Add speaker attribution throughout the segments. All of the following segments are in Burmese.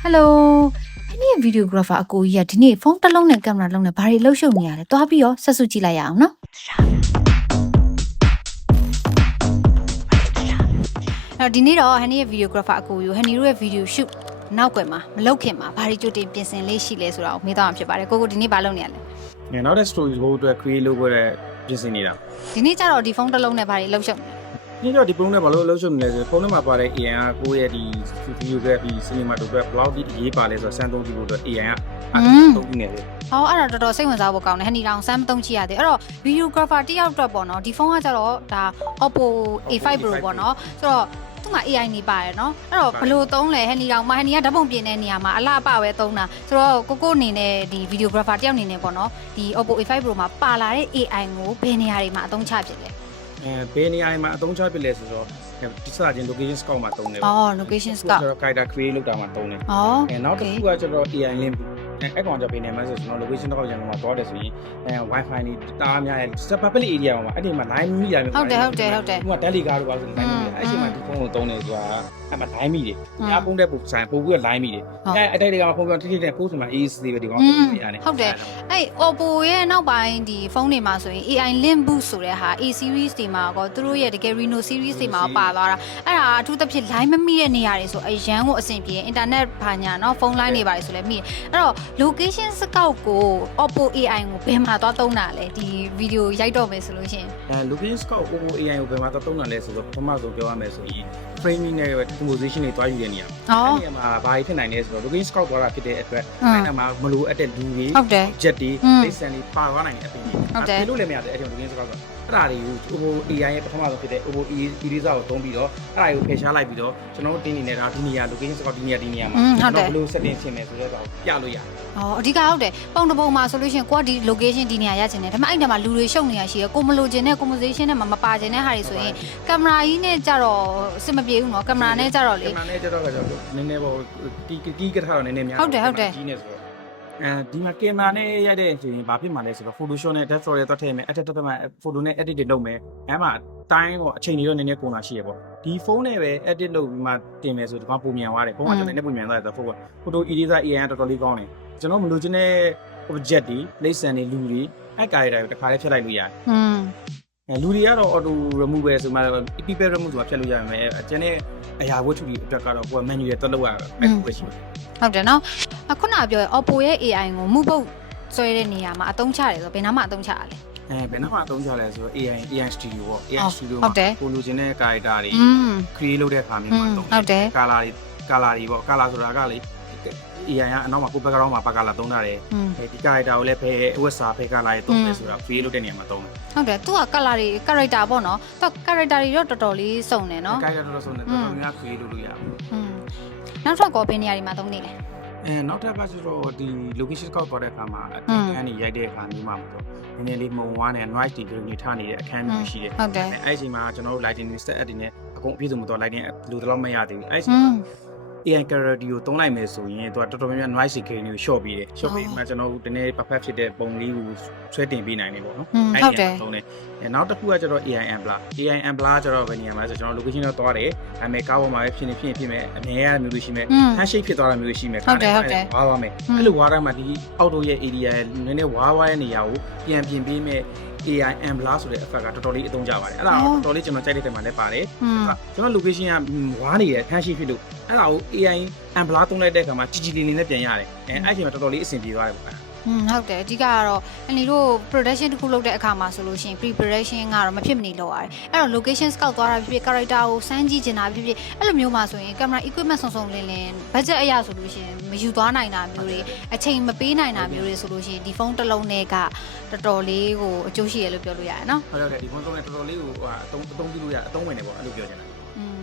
Speaker 1: ဟယ်လိုအနည်းဗီဒီယိုဂရာဖာအကိုကြီးကဒီနေ့ဖုန်းတစ်လုံးနဲ့ကင်မရာလုံးနဲ့ဘာတွေလှုပ်ရှုပ်နေရလဲတွားပြီးတော့ဆက်စုကြည့်လိုက်ရအောင်နော်အဲ့တော့ဒီနေ့တော့ဟန်နီရဲ့ဗီဒီယိုဂရာဖာအကိုကြီးကိုဟန်နီတို့ရဲ့ဗီဒီယိုရှုနောက်ွယ်မှာမလုတ်ခင်မှာဘာတွေကြိုတင်ပြင်ဆင်လေးရှိလဲဆိုတာကိုမေးတော့မှာဖြစ်ပါတယ်ကိုကိုဒီနေ့ဘာလုပ်နေရလဲ
Speaker 2: ငယ်နောက်တဲ့ story ကိုအတွက် create လုပ်ခဲ့တဲ့ပြင်ဆင်နေတာ
Speaker 1: ဒီနေ့ကျတော့ဒီဖုန်းတစ်လုံးနဲ့ဘာတွေလှုပ်ရှုပ်နေလဲ။
Speaker 2: ဒီတော့ဒီပုံနဲ့ဘာလို့လှုပ်ရှုပ်နေလဲဆိုဖုန်းထဲမှာပါတဲ့ AI ကကိုယ့်ရဲ့ဒီ videography cinematography blog ဒီရေးပါလဲဆိုတော့စမ်းသုံးကြည့်ဖို့အတွက် AI ကအဲ့ဒါသုံးနေတယ်
Speaker 1: ဟောအဲ့ဒါတော်တော်စိတ်ဝင်စားဖို့ကောင်းတယ်ဟန်နီတောင်စမ်းမသုံးကြည့်ရသေးအဲ့တော့ videographer တယောက်အတွက်ပေါ့နော်ဒီဖုန်းကကျတော့ဒါ Oppo A5 Pro ပေါ့နော်ဆိုတော့သူ့ မှာ AI နေပါတယ်နော်အဲ့တော့ဘယ်လို့သုံးလဲဟန်နီတောင်မဟန်နီကဓာတ်ပုံပြင်တဲ့နေရာမှာအလားအပပဲသုံးတာဆိုတော့ကိုကိုအနေနဲ့ဒီ videographer တယောက်အနေနဲ့ပေါ့နော်ဒီ Oppo A5 Pro မှာပါလာတဲ့ AI ကိုဘယ်နေရာတွေမှာအသုံးချဖြစ်လဲ။
Speaker 2: အဲဘယ်နေရာမှာအသုံးချပြလဲဆိုတော့ဒီစချင်း location scout မှာသုံးတယ်
Speaker 1: အော် location
Speaker 2: ဆို
Speaker 1: scout
Speaker 2: တော့ character create လုပ်တာမှာသုံးတယ်
Speaker 1: အော်
Speaker 2: အဲနောက်တစ်ခုကကျတော့ AI link အဲအဲ့ကောင်ကြောင့်ပြင်နေမှာဆိုကျွန်တော် location တော့ရန်ကုန်မှာသွားတယ်ဆိုရင်အဲ wifi နေတားများရဲ့ public area မှာအဲ့ဒီမှာ line မိရတယ်
Speaker 1: ဟုတ်တယ်ဟုတ်တယ်ဟုတ်တယ်
Speaker 2: ဟိုကတက်လီကားတို့ပါဆို line မိတယ်အဲ့ဒီမှာဒီဖုန်းကိုသုံးတယ်ဆိုတာအဲ့မှာ line မိတယ်။အားပုံးတဲ့ပုံစံပို့ပြီးတော့ line မိတယ်။အဲအဲ့ဒီကဖုန်းကတိတိနဲ့ပို့ဆိုမှ AEC ပဲဒီကောင်ပို့နေရတယ်
Speaker 1: ဟုတ်တယ် အဲ့ Oppo ရဲ့နောက်ပိုင်းဒီဖုန်းတွေမှာဆိုရင် AI Link Boost ဆိုတဲ့ဟာ A series တွေမှာကောသူတို့ရဲ့တကယ် Reno series တွေမှာပါသွားတာအဲ့ဒါအထူးသဖြင့် line မမိတဲ့နေရာတွေဆိုအရန်ကိုအဆင်ပြေ internet ဘာညာเนาะဖုန်း line တွေပါတယ်ဆိုလည်းမိတယ်အဲ့တော့ location scout ကို Oppo AI ကိုဘယ်မှာသွားသုံးတာလဲဒီဗီဒီယိုရိုက်တော့မယ်ဆိုလို့ရှင်
Speaker 2: အဲ location scout Oppo AI ကိုဘယ်မှာသွားသုံးတာလဲဆိုတော့ပထမဆုံးပြောရမယ်ဆိုရင် framing နဲ့ composition တွေတွားယူတဲ့နေရာအဲ့ဒီမှာဘာဖြစ်နိုင်လဲဆိုတော့ location scout သွားတာဖြစ်တဲ့အတွက်အဲ့ဒါမှာမလိုအပ်တဲ့လူတွေ jet တွေ lesson တွေပါသွားနိုင်တဲ့အပြင်
Speaker 1: ဟုတ်တယ်
Speaker 2: ဘယ်လိုလဲမရတဲ့အဲ့ဒီ location scout က အဲ့ဒါတွေကို OPPO AI ရဲ့ပထမဆုံးဖြစ်တဲ့ OPPO Eraser ကိုသုံးပြီးတော့အဲ့ဒါကိုဖယ်ရှားလိုက်ပြီးတော့ကျွန်တော်တို့တင်းနေနေတာဒီနေရာ location scout ဒီနေရာဒီနေရာမှာ
Speaker 1: อืมဟုတ်တယ်
Speaker 2: ဘယ်လို setting ဖြစ်မယ်ဆိုတော့ပြလို့ရတယ်
Speaker 1: อ๋อအဓိကဟုတ်တယ်ပုံတစ်ပုံမှာဆိုလို့ရှိရင်ကိုကဒီ location ဒီနေရာရချင်တယ်ဒါပေမဲ့အဲ့ဒီမှာလူတွေရှုပ်နေရရှိရကိုမလိုချင်တဲ့ composition နဲ့မမပါချင်တဲ့ဟာတွေဆိုရင်ကင်မရာကြီးနဲ့ကြတော့အဆင်မပြေဘူးเนาะကင်မရာနဲ့ကြတော့လေ
Speaker 2: ကင်မရာနဲ့ကြတော့ကကျတော့နည်းနည်းပေါ့တီးတီးကထားတော့နည်းနည်းများ
Speaker 1: ဟုတ်တယ်ဟုတ်တယ်
Speaker 2: ကြီးနေဆိုတော့ အဲဒီမှာကင်မရာနဲ့ရိုက်တဲ့အချိန်ဘာဖြစ်မှာလဲဆိုတော့ Photoshop နဲ့ Desktop ရဲ့တွတ်ထည့်မယ် edit တက်မှာ photo နဲ့ edit တွေလုပ်မယ်အဲမှာတိုင်းပေါ့အချိန်တွေတော့နည်းနည်းကုန်လာရှိရပေါ့ဒီဖုန်းနဲ့ပဲ edit လုပ်ပြီးမှတင်မယ်ဆိုဒီမှာပုံမြန်သွားတယ်ဖုန်းကကျွန်တော်နည်းနည်းပုံမြန်သွားတယ်ဆိုတော့ photo eraser AI တော်တော်လေးကောင်းတယ်ကျွန်တော်မလို့ချင်တဲ့ object တွေလိပ်စံတွေလူတွေအဲ့ကာရီတိုင်းတခါလေးဖြတ်လိုက်လို့ရတယ်
Speaker 1: อืม
Speaker 2: အဲလူတွေကတော့ auto remove ပဲဆိုမှ people remove ဆိုတာဖြတ်လို့ရမယ်အကျန်တဲ့အရာဝတ္ထုတွေအတွက်ကတော့ကိုယ်က menu တွေတက်လို့ရမယ်ပဲရှိတယ်
Speaker 1: ဟုတ်တယ်နော်ခုနကပြောရ Oppo ရဲ့ AI ကိုမူပုတ်ဆွဲတဲ့နေရာမှာအသုံးချတယ်ဆိုဘယ်နားမှာအသုံးချရလဲ
Speaker 2: အဲဘယ်နှမှာအသုံးချလဲဆိုတော့ AI AI Studio ပေါ့ AI Studio
Speaker 1: မှာ
Speaker 2: ကိုလိုချင်တဲ့ character တွေ create လုပ်တဲ့အခါမျိုးမှာ
Speaker 1: အ
Speaker 2: သုံး
Speaker 1: ဟုတ်တယ်
Speaker 2: color တွေ color တွေပေါ့ color ဆိုတာကလေ AI ကအနောက်မှာကို background မှာ background သုံးတာတယ်အဲဒီ character ကိုလည်းဘယ် OS စာဘယ် color တွေသုံးလဲဆိုတာ create လုပ်တဲ့နေရာမှာသုံးတယ်
Speaker 1: ဟုတ်တယ်သူက color တွေ character ပေါ့နော်သူ character တွေတော့တော်တော်လေးစုံတယ်နော်
Speaker 2: character တော်တော်စုံတယ်တော်တော်များ create လုပ်လို့ရ
Speaker 1: ဘူး နောက်ထပ်ကောဘယ်နေရာတွေမှာသုံးနေလဲ
Speaker 2: အဲနောက်ထပ်ကကျတော့ဒီ location ကောက်သွားတဲ့အခါမှာအ
Speaker 1: ခန်း
Speaker 2: ကနေရိုက်တဲ့အခါမျိုးမှာမဟုတ်ဘူးနည်းနည်းလေးမုံဝါးနဲ့ noise တွေကနေထားနေတဲ့အခန်းမျိုးရှိတယ်
Speaker 1: ဟုတ်တယ်
Speaker 2: အဲ့အချိန်မှာကျွန်တော်တို့ lighting set အပ်တွေနဲ့အကုန်အပြည့်စုံမတော့ lighting လူတော့မရသေးဘူးအဲ့အချိန် AI radio သုံးလိုက်မယ်ဆိုရင်သူကတော်တော်များများ noise security ကို short ပြီးတယ် short ပြီးမှကျွန်တော်တို့ဒီနေ့ perfect ဖြစ်တဲ့ပုံလေးကိုဆွဲတင်ပေးနိုင်တယ်ပေါ့နော်အဲ့ဒီအသုံးနဲ့နောက်တစ်ခုကကျတော့ AI ampler AI ampler ကျတော့ဘယ်နေရာမှာဆိုကျွန်တော် location တော့သွားတယ်ဒါပေမဲ့ကားပေါ်မှာပဲဖြစ်နေဖြစ်ဖြစ်မဲ့အမြဲရမျိုးလို့ရှိမဲ့ handshake ဖြစ်သွားတာမျိုးရှိမဲ့
Speaker 1: ကားနဲ့
Speaker 2: ဝါးသွားမယ်အဲ့လိုဝါးတိုင်းမှာဒီ auto ရဲ့ area ရဲ့နည်းနည်းဝါးဝါးရဲ့နေရာကိုပြန်ပြင်ပေးမဲ့ AI ampla ဆိုတဲ့ effect ကတော်တော်လေးအသုံးကျပါတယ်အဲ့ဒါကတော်တော်လေးကျွန်တော်ကြိုက်တဲ့ထဲမှာလည်းပါတယ်
Speaker 1: อืม
Speaker 2: ကျွန်တော် location ကဝါနေရခန်းရှိဖြစ်လို့အဲ့ဒါကို AI ampla သုံးလိုက်တဲ့အခါမှာជីជីလေးလေးနဲ့ပြန်ရတယ်အဲအဲ့ဒီမှာတော်တော်လေးအဆင်ပြေသွားတယ်ပေါ့
Speaker 1: อืมဟုတ်တယ်အဓိကကတော့အန်ဒီတို့ production တစ်ခုလုပ်တဲ့အခါမှာဆိုလို့ရှိရင် preparation ကတော့မဖြစ်မနေလုပ်ရတယ်အဲ့တော့ location scout သွားတာဖြစ်ဖြစ် character ကိုစမ်းကြည့်ချင်တာဖြစ်ဖြစ်အဲ့လိုမျိုးမှာဆိုရင် camera equipment စုံစုံလင်းလင်း budget အရဆိုလို့ရှိရင်မယူသွားနိုင်တာမျိုးတွေအချိန်မပေးနိုင်တာမျိုးတွေဆိုလို့ရှိရင်ဒီဖုန်းတစ်လုံးနဲ့ကတော်တော်လေးကိုအကျိုးရှိရလို့ပြောလို့ရတယ်နော်
Speaker 2: ဟုတ်တယ်ဒီဖုန်းသုံးနဲ့တော်တော်လေးကိုဟာအသုံးအသုံးပြုလို့ရအသုံးဝင်နေပေါ့အဲ့လိုပြောချင်တာ
Speaker 1: อืม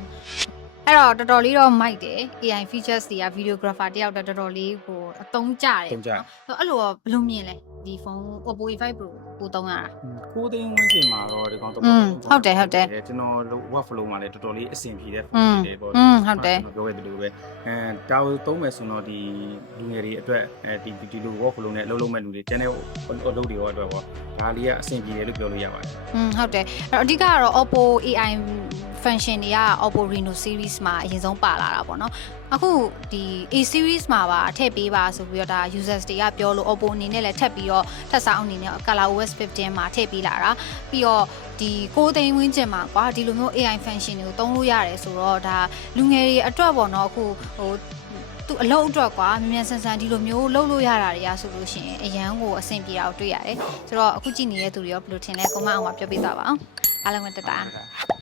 Speaker 1: အဲ့တော့တော်တော်လေးတော့မိုက်တယ် AI features တွေက videographer တယောက်တော့တော်တော်လေးကိုအသုံးကျတယ်
Speaker 2: သုံးကြ
Speaker 1: နော်အဲ့လိုတော့ဘယ်လိုမြင်လဲဒီဖုန်း Oppo A5 Pro ကိုသုံးရတာ
Speaker 2: ကိုသိန်းဝန်းကျင်မှာတော့ဒီကောင်တော်
Speaker 1: อื
Speaker 2: တော်
Speaker 1: มဟုတ်တယ်ဟုတ်တယ်
Speaker 2: ကျွန်တော် work flow မှာလည်းတော်တော်လေးအဆင်ပြေတဲ့
Speaker 1: อืม
Speaker 2: တယ်ပေါ့
Speaker 1: อืมဟုတ်တယ်
Speaker 2: ကျွန်တော်ပြောခဲ့သလိုပဲအဲဒါကိုသုံးမယ်ဆိုတော့ဒီလူငယ်တွေအတွက်အဲဒီဒီလို work flow နဲ့အလုပ်လုပ်မဲ့လူတွေကျန်တဲ့အလုပ်တွေရောအတွက်ပေါ့ ဒါလေးကအဆင်ပြေတယ်လို့ပြောလို့ရပါတယ်
Speaker 1: อืมဟုတ်တယ်အဲ့တော့အဓိကကတော့ Oppo AI function တွေက Oppo Reno series မှာအရင်ဆုံးပါလာတာပေါ့နော်အခုဒီ A series မှာပါထည့်ပေးပါဆိုပြီးတော့ဒါ users တွေကပြောလို့ Oppo အနေနဲ့လည်းထပ်ပြီးတော့ ော့ထပ်ဆောင်အနေနဲ့ ColorOS 15မှာထည့်ပေးလာတာပြီးတော့ဒီကိုသိန်းဝင်းကျင်မှာကွာဒီလိုမျိုး AI function တွေကိုသုံးလို့ရတယ်ဆိုတော့ဒါလူငယ်တွေအတွက်ပေါ့နော်အခုဟိုသူအလုပ်အတွက်ကွာမြန်မြန်ဆန်ဆန်ဒီလိုမျိုးလုပ်လို့ရတာတွေကဆိုလို့ရှိရင်အရန်ကိုအဆင်ပြေတာကိုတွေ့ရတယ်ဆိုတော့အခုကြည့်နေတဲ့သူတွေရောဘယ်လိုထင်လဲ comment အောင်မှာပြောပြသွားပါအောင်အားလုံးပဲတတား